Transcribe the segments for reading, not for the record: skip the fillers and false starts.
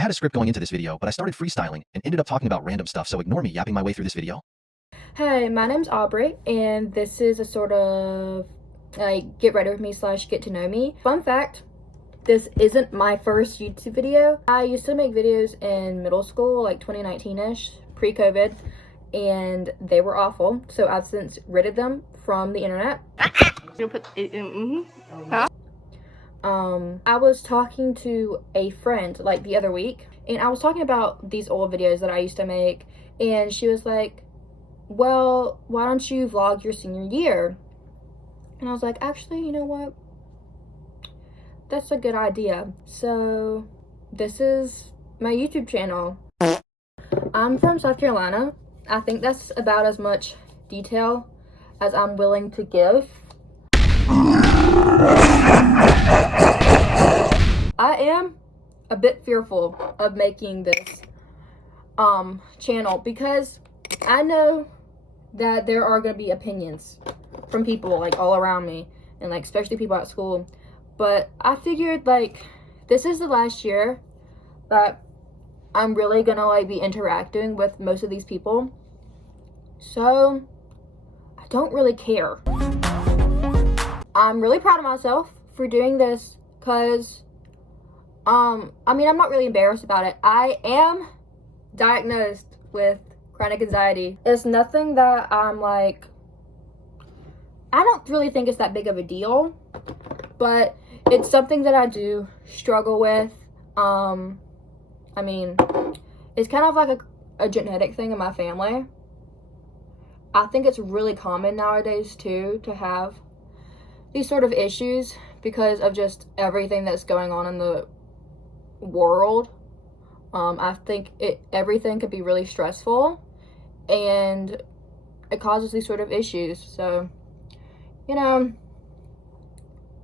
I had a script going into this video, but I started freestyling and ended up talking about random stuff, so ignore me yapping my way through this video. Hey, my name's Aubrey, and this is a sort of like get ready with me / get to know me. Fun fact, this isn't my first YouTube video. I used to make videos in middle school, like 2019-ish, pre-COVID, and they were awful. So I've since ridded them from the internet. I was talking to a friend like the other week, and I was talking about these old videos that I used to make, and she was like, well, why don't you vlog your senior year? And I was like, actually, you know what? That's a good idea. So this is my YouTube channel. I'm from South Carolina. I think that's about as much detail as I'm willing to give. I am a bit fearful of making this channel because I know that there are going to be opinions from people like all around me, and like especially people at school. But I figured like this is the last year that I'm really gonna like be interacting with most of these people, so I don't really care. I'm really proud of myself for doing this because I mean, I'm not really embarrassed about it. I am diagnosed with chronic anxiety. It's nothing that I'm like, I don't really think it's that big of a deal, but it's something that I do struggle with. I mean, it's kind of like a genetic thing in my family. I think it's really common nowadays too to have these sort of issues because of just everything that's going on in the world. I think everything could be really stressful, and it causes these sort of issues. So, you know,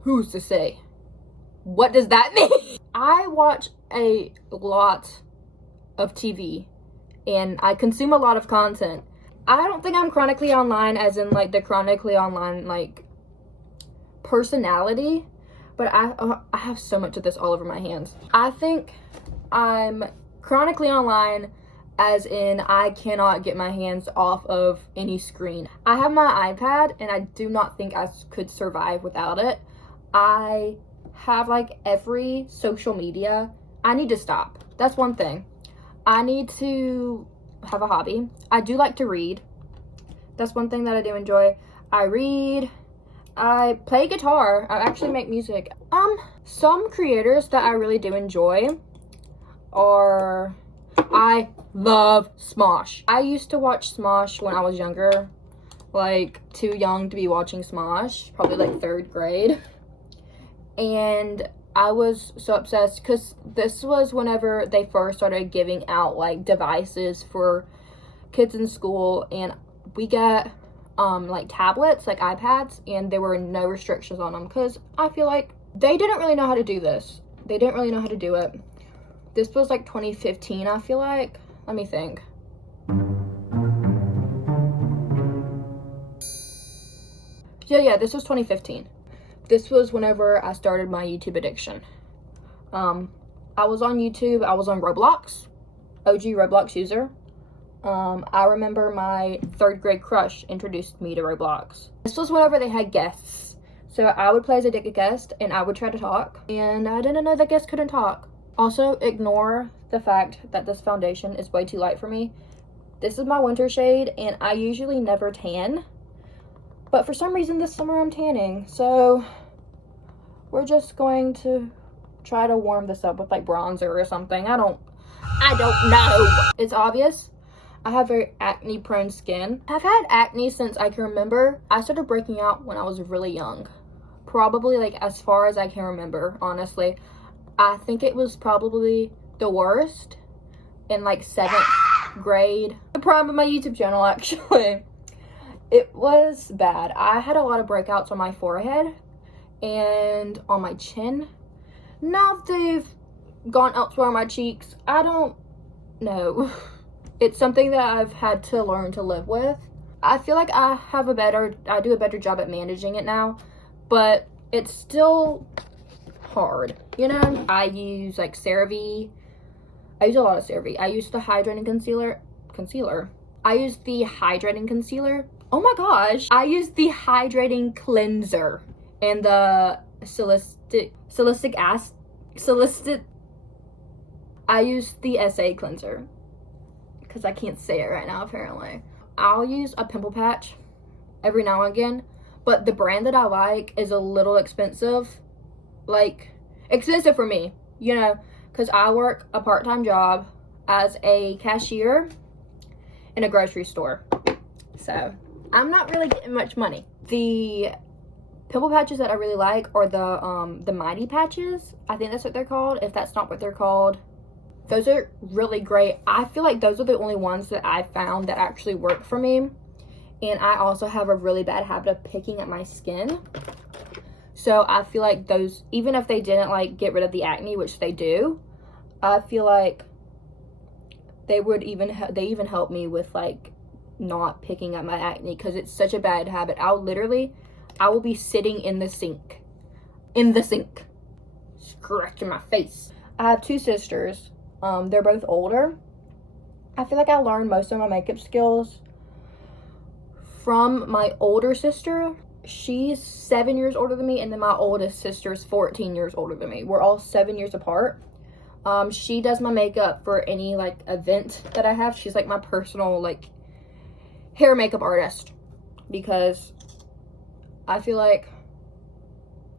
who's to say? What does that mean? I watch a lot of TV and I consume a lot of content. I don't think I'm chronically online as in like the chronically online like personality, but I have so much of this all over my hands. I think I'm chronically online as in I cannot get my hands off of any screen. I have my iPad and I do not think I could survive without it. I have like every social media. I need to stop. That's one thing. I need to have a hobby. I do like to read. That's one thing that I do enjoy. I read. I play guitar. I actually make music. Some creators that I really do enjoy are, I love Smosh. I used to watch Smosh when I was younger, like too young to be watching Smosh, probably like 3rd grade. And I was so obsessed because this was whenever they first started giving out like devices for kids in school, and we got like tablets, like iPads, and there were no restrictions on them because I feel like they didn't really know how to do this. They didn't really know how to do it. This was like 2015, I feel like. Let me think. Yeah, this was 2015. This was whenever I started my YouTube addiction. I was on YouTube, I was on Roblox, OG Roblox user. I remember my 3rd grade crush introduced me to Roblox. This was whenever they had guests. So I would play as a guest and I would try to talk, and I didn't know that guests couldn't talk. Also, ignore the fact that this foundation is way too light for me. This is my winter shade and I usually never tan, but for some reason this summer I'm tanning. So we're just going to try to warm this up with like bronzer or something. I don't know. It's obvious. I have very acne prone skin. I've had acne since I can remember. I started breaking out when I was really young. Probably like as far as I can remember, honestly. I think it was probably the worst in like 7th grade. The prime of my YouTube channel, actually. It was bad. I had a lot of breakouts on my forehead and on my chin. Now if they've gone elsewhere on my cheeks, I don't know. It's something that I've had to learn to live with. I feel like I do a better job at managing it now, but it's still hard, you know? I use like CeraVe I use a lot of CeraVe. I use the hydrating concealer. I use the hydrating concealer. Oh my gosh. I use the hydrating cleanser and the salicylic acid. I use the SA cleanser because I can't say it right now apparently. I'll use a pimple patch every now and again, but the brand that I like is a little expensive. Like, expensive for me, you know, because I work a part-time job as a cashier in a grocery store. So, I'm not really getting much money. The pimple patches that I really like are the Mighty patches. I think that's what they're called. If that's not what they're called, those are really great. I feel like those are the only ones that I found that actually work for me. And I also have a really bad habit of picking at my skin. So I feel like those, even if they didn't like get rid of the acne, which they do, I feel like they would even help me with like not picking at my acne, because it's such a bad habit. I will be sitting in the sink, scratching my face. I have two sisters. They're both older. I feel like I learned most of my makeup skills from my older sister. She's 7 years older than me, and then my oldest sister is 14 years older than me. We're all 7 years apart. She does my makeup for any like event that I have. She's like my personal like hair makeup artist, because I feel like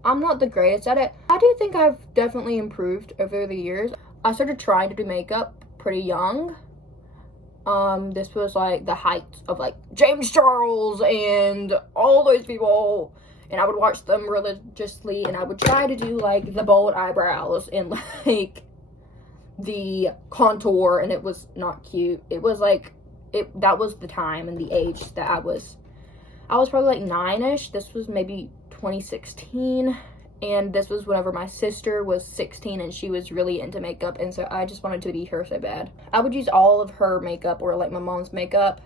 I'm not the greatest at it. I do think I've definitely improved over the years. I started trying to do makeup pretty young. This was like the height of like James Charles and all those people, and I would watch them religiously, and I would try to do like the bold eyebrows and like the contour, and it was not cute. It was like that was the time and the age that I was probably like 9ish. This was maybe 2016, and this was whenever my sister was 16 and she was really into makeup, and so I just wanted to be her so bad. I would use all of her makeup or like my mom's makeup,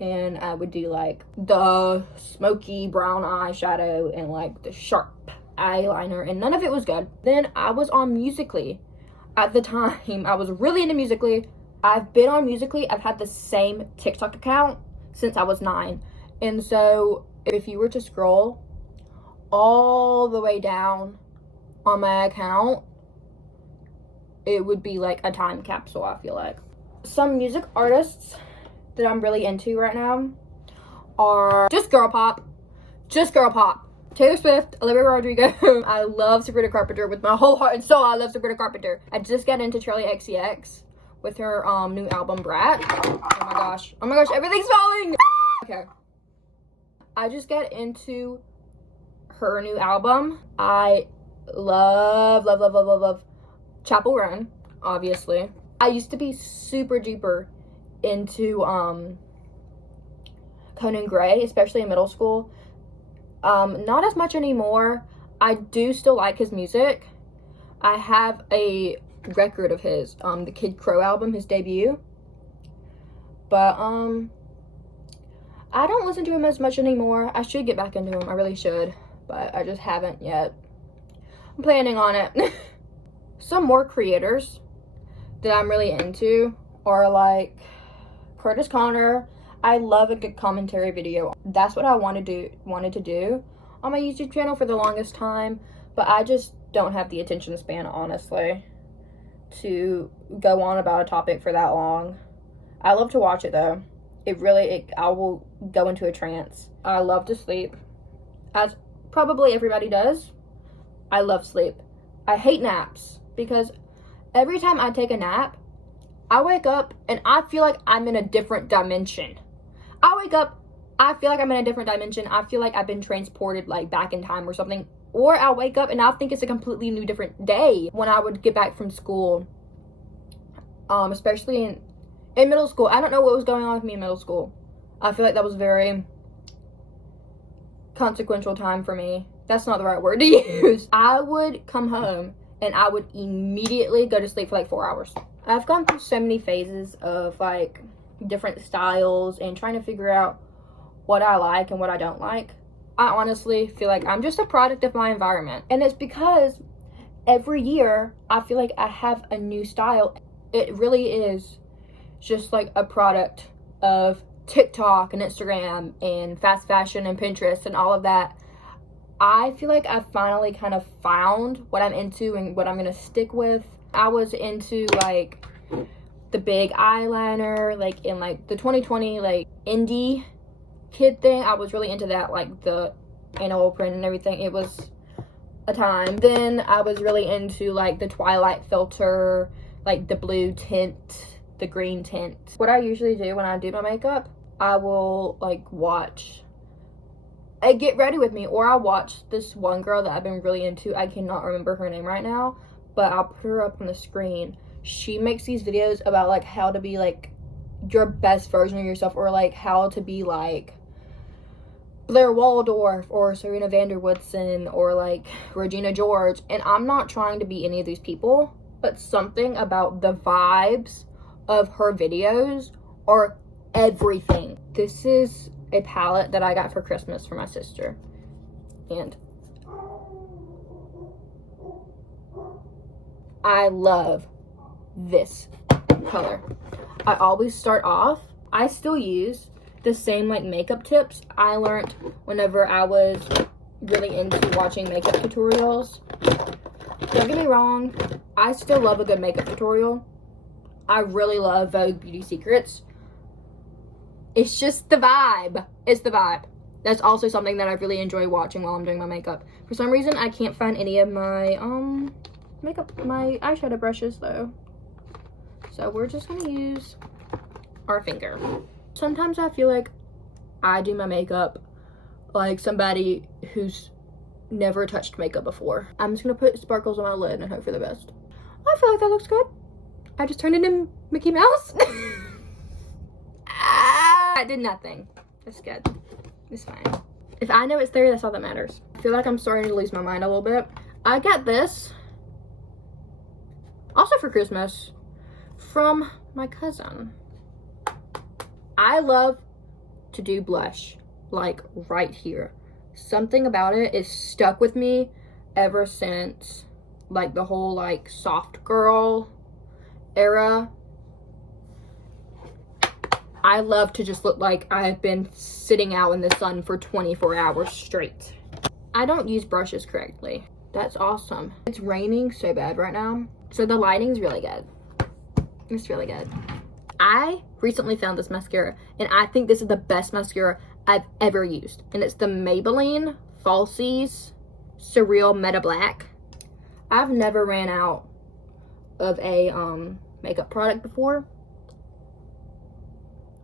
and I would do like the smoky brown eyeshadow and like the sharp eyeliner, and none of it was good. Then I was on Musical.ly. At the time, I was really into Musical.ly. I've been on Musical.ly. I've had the same TikTok account since I was 9. And so if you were to scroll all the way down on my account, it would be like a time capsule, I feel like. Some music artists that I'm really into right now are just girl pop. Taylor Swift, Olivia Rodrigo. I love Sabrina Carpenter with my whole heart and soul. I love Sabrina Carpenter. I just got into Charlie XCX with her new album Brat. Oh my gosh, everything's falling. Okay, I just got into her new album. I love Chapel Run, obviously. I used to be super duper into Conan Gray, especially in middle school. Not as much anymore. I do still like his music. I have a record of his, the Kid Crow album, his debut. But, I don't listen to him as much anymore. I should get back into him. I really should. But I just haven't yet. I'm planning on it. Some more creators that I'm really into are like Curtis Connor. I love a good commentary video. That's what I wanted to do on my YouTube channel for the longest time, but I just don't have the attention span, honestly, to go on about a topic for that long. I love to watch it though. I will go into a trance. I love to sleep, as probably everybody does. I love sleep. I hate naps, because every time I take a nap, I wake up and I feel like I'm in a different dimension. I wake up, I feel like I'm in a different dimension. I feel like I've been transported like back in time or something. Or I wake up and I think it's a completely new different day. When I would get back from school, especially in middle school, I don't know what was going on with me in middle school. I feel like that was very consequential time for me. That's not the right word to use. I would come home and I would immediately go to sleep for like 4 hours. I've gone through so many phases of like different styles and trying to figure out what I like and what I don't like. I honestly feel like I'm just a product of my environment, and it's because every year I feel like I have a new style. It really is just like a product of TikTok and Instagram and fast fashion and Pinterest and all of that. I feel like I finally kind of found what I'm into and what I'm gonna stick with. I was into like the big eyeliner, like in like the 2020 like indie kid thing. I was really into that, like the animal print and everything. It was a time. Then I was really into like the Twilight filter, like the blue tint, the green tint. What I usually do when I do my makeup, I will like watch Get Ready With Me, or I'll watch this one girl that I've been really into. I cannot remember her name right now, but I'll put her up on the screen. She makes these videos about like how to be like your best version of yourself, or like how to be like Blair Waldorf or Serena van der Woodsen or like Regina George. And I'm not trying to be any of these people, but something about the vibes of her videos are everything. This is a palette that I got for Christmas for my sister, and I love this color. I always start off, I still use the same like makeup tips I learned whenever I was really into watching makeup tutorials. Don't get me wrong, I still love a good makeup tutorial. I really love Vogue Beauty Secrets. It's just the vibe. It's the vibe. That's also something that I really enjoy watching while I'm doing my makeup. For some reason, I can't find any of my my eyeshadow brushes though. So we're just gonna use our finger. Sometimes I feel like I do my makeup like somebody who's never touched makeup before. I'm just gonna put sparkles on my lid and hope for the best. I feel like that looks good. I just turned into Mickey Mouse. I did nothing. That's good. It's fine. If I know it's there, that's all that matters. I feel like I'm starting to lose my mind a little bit. I got this also for Christmas from my cousin. I love to do blush, like right here. Something about it is stuck with me ever since like the whole like soft girl era. I love to just look like I've been sitting out in the sun for 24 hours straight. I don't use brushes correctly. That's awesome. It's raining so bad right now, so the lighting's really good. It's really good. I recently found this mascara, and I think this is the best mascara I've ever used. And it's the Maybelline Falsies Surreal Meta Black. I've never ran out of a makeup product before.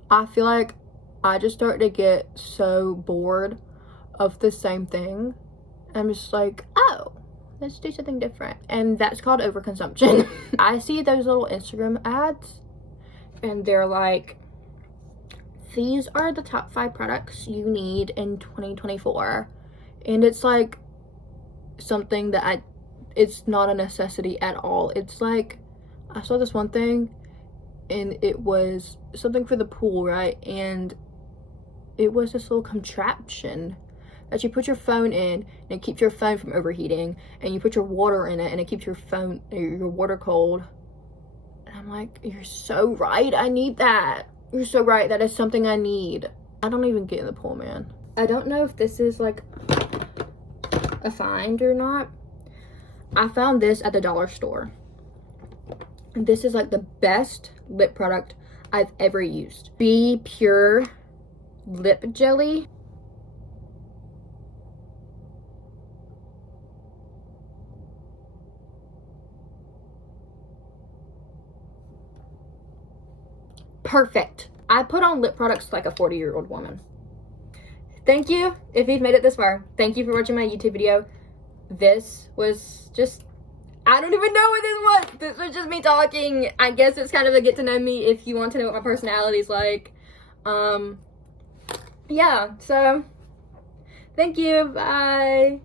I feel like I just start to get so bored of the same thing. I'm just like, oh, let's do something different. And that's called overconsumption. I see those little Instagram ads and they're like, these are the top 5 products you need in 2024. And it's like something that it's not a necessity at all. It's like, I saw this one thing and it was something for the pool, right? And it was this little contraption that you put your phone in and it keeps your phone from overheating, and you put your water in it and it keeps your phone, your water cold. And I'm like, you're so right, I need that. You're so right, that is something I need. I don't even get in the pool, man. I don't know if this is like a find or not. I found this at the dollar store. And this is like the best lip product I've ever used. Be Pure Lip Jelly. Perfect. I put on lip products like a 40-year-old woman. Thank you if you've made it this far. Thank you for watching my YouTube video. This was just, I don't even know what this was. This was just me talking. I guess it's kind of a get to know me if you want to know what my personality is like. Yeah, so thank you. Bye.